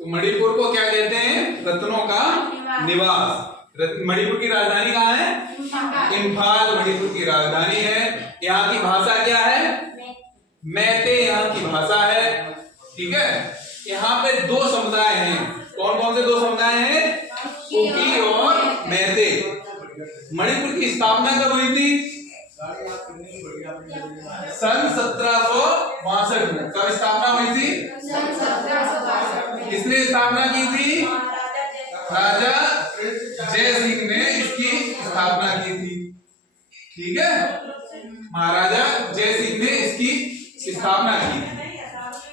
तो मणिपुर को क्या कहते हैं? रत्नों का निवास। मणिपुर की राजधानी कहाँ है? इम्फाल मणिपुर की राजधानी है। यहाँ की भाषा क्या है? मैते यहाँ की भाषा है। ठीक है। यहाँ पे दो समुदाय हैं। कौन कौन से दो समुदाय हैं? कुकी और मैते। मणिपुर की स्थापना कब हुई थी? सन 1762 में। कब स्थापना हुई थी? किसने स्थापना की थी? राजा जय सिंह ने इसकी स्थापना की थी। ठीक है। महाराजा जय सिंह ने इसकी स्थापना की थी।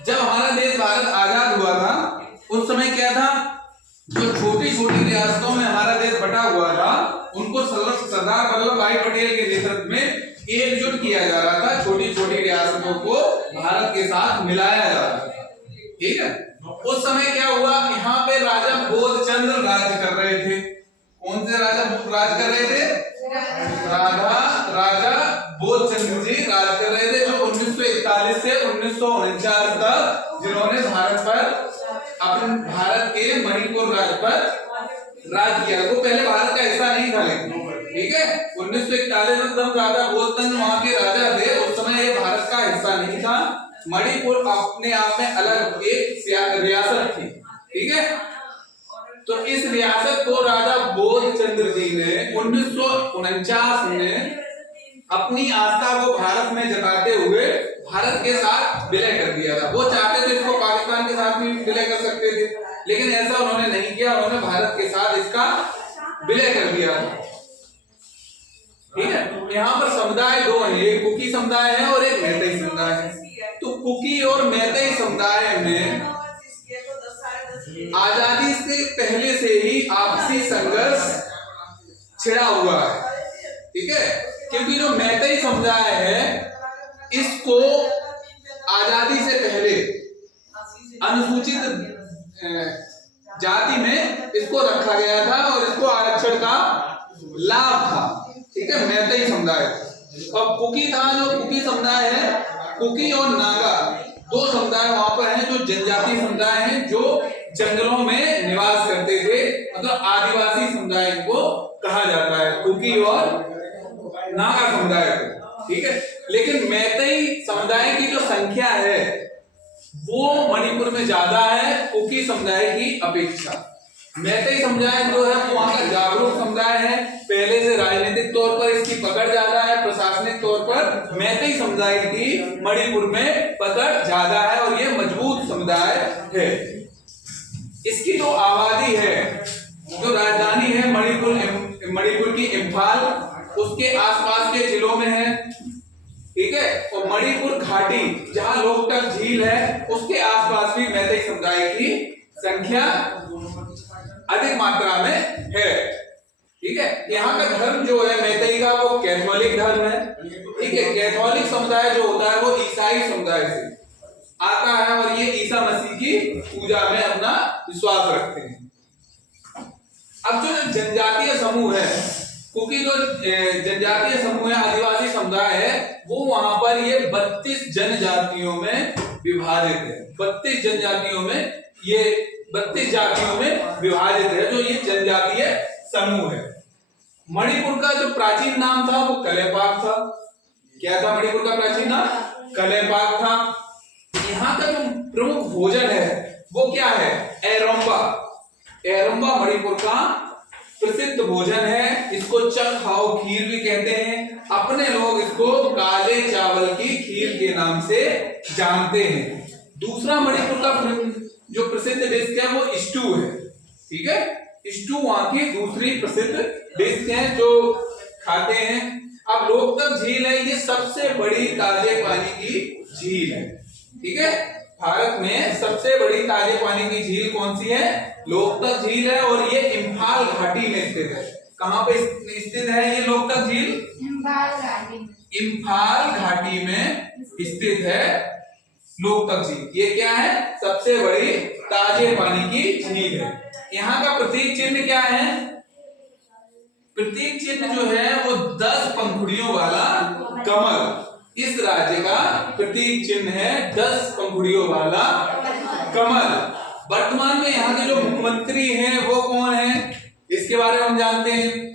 जब हमारा देश भारत आजाद हुआ था उस समय क्या था? जो छोटी छोटी रियासतों में हमारा देश बटा हुआ था उनको सरदार वल्लभ भाई पटेल के नेतृत्व में एकजुट किया जा रहा था। छोटी छोटी रियासतों को भारत के साथ मिलाया जा रहा था। ठीक है। उस समय क्या हुआ? यहाँ पे राजा बोधचंद्र राज कर रहे थे। कौन से राजा राज कर रहे थे? राजा बोधचंद्र जी राज कर रहे थे, जो 1941 से 1949 तक जिन्होंने भारत के मणिपुर राज्य पर राज किया। वो पहले भारत का हिस्सा नहीं था लेकिन। ठीक है। 1941 में जब राजा बोधचंद्र वहां के राजा थे उस समय ये भारत का हिस्सा नहीं था। मणिपुर अपने आप में अलग एक रियासत थी। ठीक है। तो इस रियासत को राजा बोधचंद्र जी ने 1949 में अपनी आस्था को भारत में जताते हुए भारत के साथ विलय कर दिया था। वो चाहते थे इसको पाकिस्तान के साथ भी विलय कर सकते थे, लेकिन ऐसा उन्होंने नहीं किया। उन्होंने भारत के साथ इसका विलय कर दिया था। ठीक है। यहाँ पर समुदाय दो हैं, एक कुकी समुदाय है और एक मैतेई समुदाय है। तो कुकी और मैतेई समुदाय में आजादी से पहले से ही आपसी संघर्ष छिड़ा हुआ है। ठीक है। क्योंकि जो मैतेई समुदाय है इसको आजादी से पहले अनुसूचित जाति में इसको रखा गया था और इसको आरक्षण का लाभ था। ठीक है। मैतेई समुदाय और कुकी था। जो कुकी समुदाय है, कुकी और नागा दो समुदाय वहां पर हैं जो जनजातीय समुदाय हैं, जो जंगलों में निवास करते थे। मतलब आदिवासी समुदाय को कहा जाता है, कुकी और नागा समुदाय को। ठीक है। लेकिन मैतेई समुदाय की जो संख्या है वो मणिपुर में ज्यादा है कुकी समुदाय की अपेक्षा। मैतेई समुदाय जो है वो वहां का जागरूक समुदाय है। पहले से राजनीतिक तौर पर इसकी पकड़ ज्यादा है, प्रशासनिक तौर पर मैतेई समुदाय की मणिपुर में पकड़ ज्यादा है और ये मजबूत समुदाय है। इसकी जो आबादी है, जो राजधानी है मणिपुर की इम्फाल, उसके आसपास के जिलों में है। ठीक है। और मणिपुर घाटी जहां लोकटक झील है उसके आसपास भी मैतेई समुदाय की संख्या अधिक मात्रा में है। ठीक है। यहाँ का धर्म जो है मैतेई का वो कैथोलिक धर्म है। ठीक है। कैथोलिक समुदाय जो होता है वो ईसाई समुदाय से आता है और ये ईसा मसीह की पूजा में अपना विश्वास रखते हैं। अब जो जनजातीय समूह है, क्योंकि जो जनजातीय समूह है, आदिवासी समुदाय है, वो वहां पर ये 32 जनजातियों में विभाजित है। 32 जनजातियों में, ये 32 जातियों में विभाजित है जो ये जनजातीय समूह है। मणिपुर का जो प्राचीन नाम था वो कलेपाक था। क्या था मणिपुर का प्राचीन नाम? कलेपाक था। यहाँ का जो प्रमुख भोजन है वो क्या है? एरोम्बा। एरोम्बा मणिपुर का प्रसिद्ध भोजन है। इसको चक खाओ खीर भी कहते हैं। अपने लोग इसको काले चावल की खीर के नाम से जानते हैं। दूसरा मणिपुर का जो प्रसिद्ध डिश है वो स्टू है। ठीक है। स्टू वहां की दूसरी प्रसिद्ध डिश है जो खाते हैं। अब लोकतक झील है, ये सबसे बड़ी ताजे पानी की झील है। ठीक है। भारत में सबसे बड़ी ताजे पानी की झील कौन सी है? लोकतक झील है और ये इम्फाल घाटी में स्थित है। कहां पे स्थित है ये लोकतक झील? इम्फाल घाटी में स्थित है लोकतक झील। ये क्या है? सबसे बड़ी ताजे पानी की झील है। यहाँ का प्रतीक चिन्ह क्या है? प्रतीक चिन्ह जो है वो 10 पंखुड़ियों वाला कमल। इस राज्य का प्रतीक चिन्ह है 10 पंखुड़ियों वाला कमल। वर्तमान में यहाँ के जो मुख्यमंत्री हैं वो कौन है, इसके बारे में हम जानते हैं।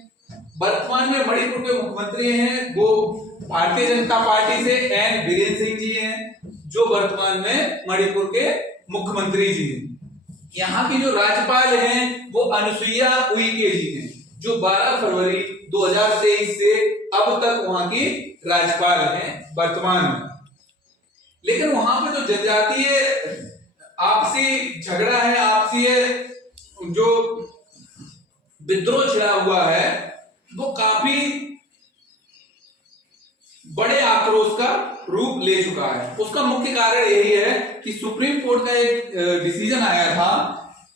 वर्तमान में मणिपुर के मुख्यमंत्री हैं वो भारतीय जनता पार्टी से एन बीरेन सिंह जी हैं, जो वर्तमान में मणिपुर के मुख्यमंत्री जी हैं। यहाँ की जो राज्यपाल हैं वो अनुसुईया उइके जी हैं, जो 12 फरवरी 2023 से अब तक वहां की राज्यपाल हैं वर्तमान में। लेकिन वहां पे जो जनजातीय आपसी झगड़ा है, आपसी जो विद्रोह छिड़ा हुआ है, वो काफी बड़े आक्रोश का रूप ले चुका है। उसका मुख्य कारण यही है कि सुप्रीम कोर्ट का एक डिसीजन आया था,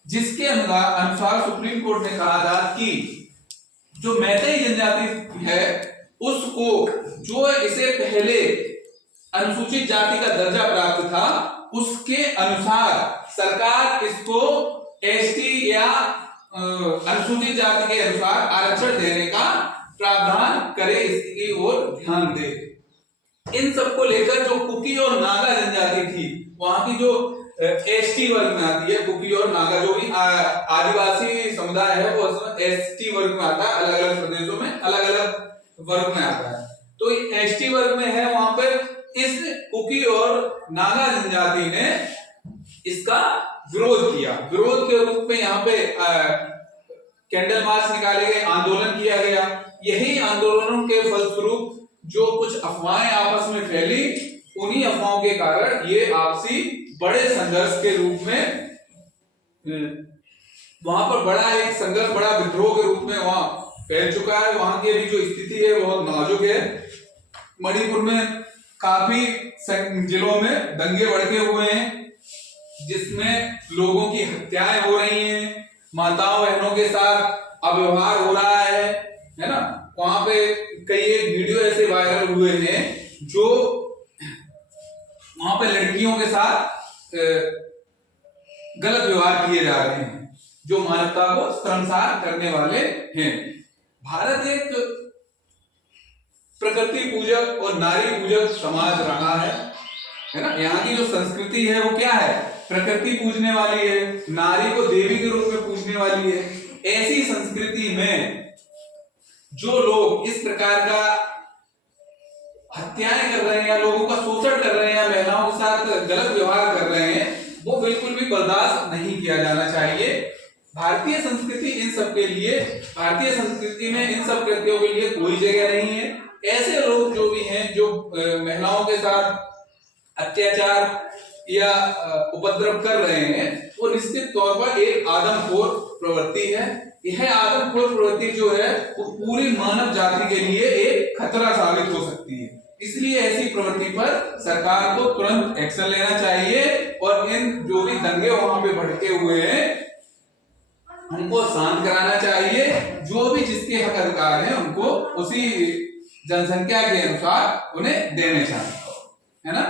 जिसके अनुसार सुप्रीम कोर्ट ने कहा था कि जो मैतेई जनजाति है उसको, जो इसे पहले अनुसूचित जाति का दर्जा प्राप्त था, उसके अनुसार सरकार इसको एसटी या अनुसूचित जाति के अनुसार आरक्षण देने का प्रावधान करे, इसकी ओर ध्यान दे। इन सबको लेकर जो कुकी और नागा जनजाति थी, वहां की जो एसटी वर्ग में आती है, कुकी और नागा जो भी आदिवासी समुदाय है वो एसटी वर्ग में आता है। अलग अलग प्रदेशों में अलग अलग वर्ग में आता है। तो एसटी वर्ग में है, वहां पर इस कुकी और नागा जनजाति ने इसका विरोध किया। विरोध के रूप में यहाँ पे कैंडल मार्च निकाले गए, आंदोलन किया गया। यही आंदोलनों के फलस्वरूप जो कुछ अफवाहें आपस में फैली, उन्हीं अफवाहों के कारण ये आपसी बड़े संघर्ष के रूप में वहां पर बड़ा एक संघर्ष, बड़ा विद्रोह के रूप में वहां फैल चुका है। वहां की अभी जो स्थिति है बहुत नाजुक है। मणिपुर में काफी जिलों में दंगे भड़के हुए हैं, जिसमें लोगों की हत्याएं हो रही हैं, माताओं बहनों के साथ अव्यवहार हो रहा है ना। वहां पे कई एक वीडियो ऐसे वायरल हुए हैं जो वहां पे लड़कियों के साथ गलत व्यवहार किए जा रहे हैं, जो मानवता को शर्मसार करने वाले हैं। भारत एक प्रकृति पूजक और नारी पूजक समाज रहा है ना। यहाँ की जो संस्कृति है वो क्या है, प्रकृति पूजने वाली है, नारी को देवी के रूप में पूजने वाली है। ऐसी संस्कृति में जो लोग इस प्रकार का हत्याएं कर रहे हैं या लोगों का शोषण कर रहे हैं या महिलाओं के साथ गलत व्यवहार कर रहे हैं, वो बिल्कुल भी बर्दाश्त नहीं किया जाना चाहिए। भारतीय संस्कृति इन सब के लिए, भारतीय संस्कृति में इन सब कृत्यों के लिए कोई जगह नहीं है। ऐसे लोग जो भी हैं, जो महिलाओं के साथ अत्याचार या उपद्रव कर रहे हैं, वो निश्चित तौर पर एक आदमखोर प्रवृत्ति है। यह आदमखोर प्रवृत्ति जो है वो पूरी मानव जाति के लिए एक खतरा साबित हो सकती है। इसलिए ऐसी प्रवृत्ति पर सरकार को तुरंत एक्शन लेना चाहिए और इन जो भी दंगे वहां पे भड़के हुए हैं उनको शांत कराना चाहिए। जो भी जिसके हक अधिकार है उनको उसी जनसंख्या के अनुसार उन्हें देने चाहिए, है ना।